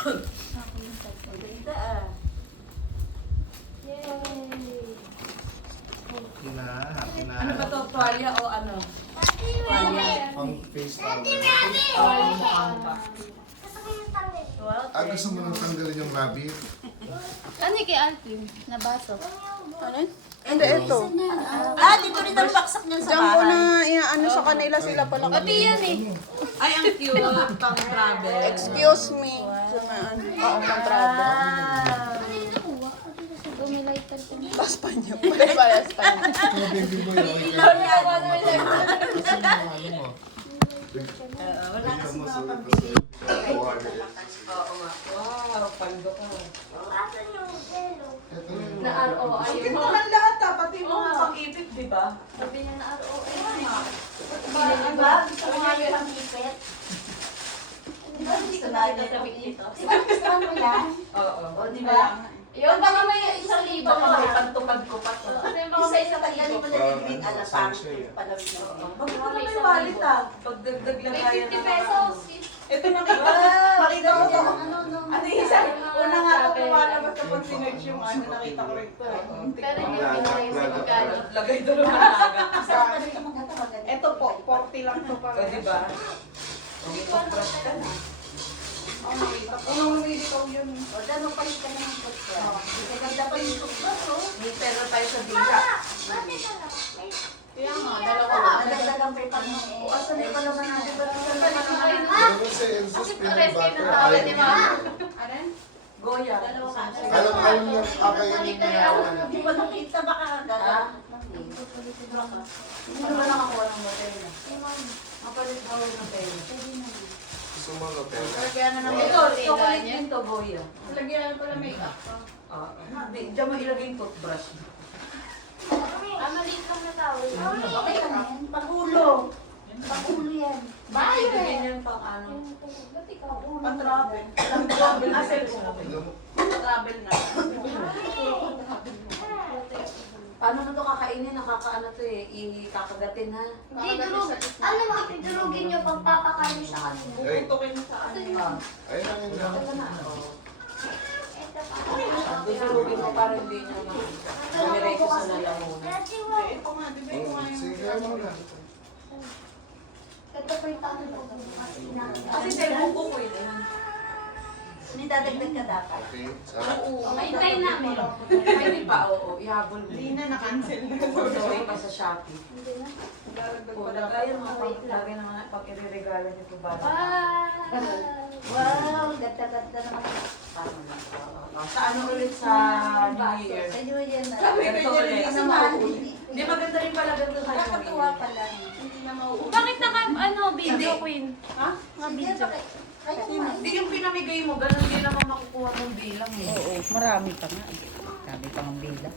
Ganda ah. Happy na, happy na. Ano ba to? Tuwalya o ano? Tuwalya. Pang face towel. Gusto mo nang tanggalin yung rabbit? Ano kay Alvin? Nabaso. Ano? Hindi, ito. Dito rin ang baksak niyan sa Diyan ko bahay. na iaano sa kanila sila pala. Pati yan eh. Ay, ang cute. Pang travel. Excuse me. Oo, pang travel. Gumilighter ko na. Tapos pa niya. Pare-parehas pa niya. Mga baby boy, okay. Ilaw niya ako na Kasi yung ano mo. wala Tingnan kasi mo mga sa pambili. water. Oo nga. Wow, pando ka. Ito yung Na RO, ayun Ito mo. naman lahat pati yung mga pang-ipit, di ba? Sabi niya na RO, ayun Diba? nga. Diba? Gusto mo nga yung pang-ipit? Diba? Gusto na yung pang-ipit. Gusto mo yan? Oo. O, diba? Yun, baka may 1,000 Baka ka. may pantupad ko pa to. Kasi baka Isa may isa tagalin mo na din alasang palawin na. Bakit Baka may may wallet ah? Pagdagdag lang May kaya 50 pesos. Ito nakita. Makita ko to. Ano yung isa? Una nga ito lumalabas na pag sinerge yung ano nakita ko rito. Pero hindi ko pinay sa magkano. Lagay doon naman talaga. Ito po, 40 lang to para. O diba? Toothbrush ka na. Unang hindi ko yun. O dano palit ka na ng toothbrush. Ganda pa yung toothbrush oh. May pera tayo sa dila. Kaya nga, dalawa. Nagdagang pa yung o asan yung palaman natin? Ano ba si Enzo's peanut Rescue ng butter? tao, di ba? Goya. Alam niya kakainin niya yung ano. Hindi ba nakita baka agad? Hindi naman nakakuha ng motel na. Mapalit daw ng pera. Gusto mo hotel? Lagyan na ng Ito, mga chocolate niya. din to, Goya. Lagyan na pala make-up pa. Diyan mo ilagay yung toothbrush. Maliit lang na tao. Okay ka na yan. Pagulo. Pagulo yan. Bayo eh. Ganyan yan pang ano. Ba't ikaw? Pang-travel. Pang-travel na cellphone. Alam mo, Pang-travel na. Paano mo ito kakainin? Nakakaano to eh. Ikakagatin ha. Ano mo, idurugin nyo pang papakain sa kanila. ay, Ah. ay lang yun lang. Ito na. Oh. Ito pa. Dudurugin mo para hindi niya mamirecho sa lalamunan. Sige, ano na. Ito pa yung tanong ko. Kasi cellphone ko pwede yan. Nidadagdag ka dapat. Okay, sarap. Maintayin namin. Pwede pa, oo. Ihabol mo. Hindi na na-cancel na. Sorry pa sa Shopee. Daragdag Oo, pa dapat. lagay yung mga lagay naman pag i-regalo niyo po ba? Wow, ganda-ganda naman. Paano na? Sa ano ulit sa New Year? Sa New Year na. Sabi ko Ganito ulit. ulit. Kasi mahal din. Hindi maganda rin pala ganito sa New Nakakatuwa Year. pala. Hindi na mauubos. Bakit naka, video, Hindi. Queen? Ha? Hindi na bakit? Kaya nga. Hindi yung pinamigay mo, ganun din naman makukuha mong bilang eh. Oo, marami pa nga. Sabi pa ng bilang.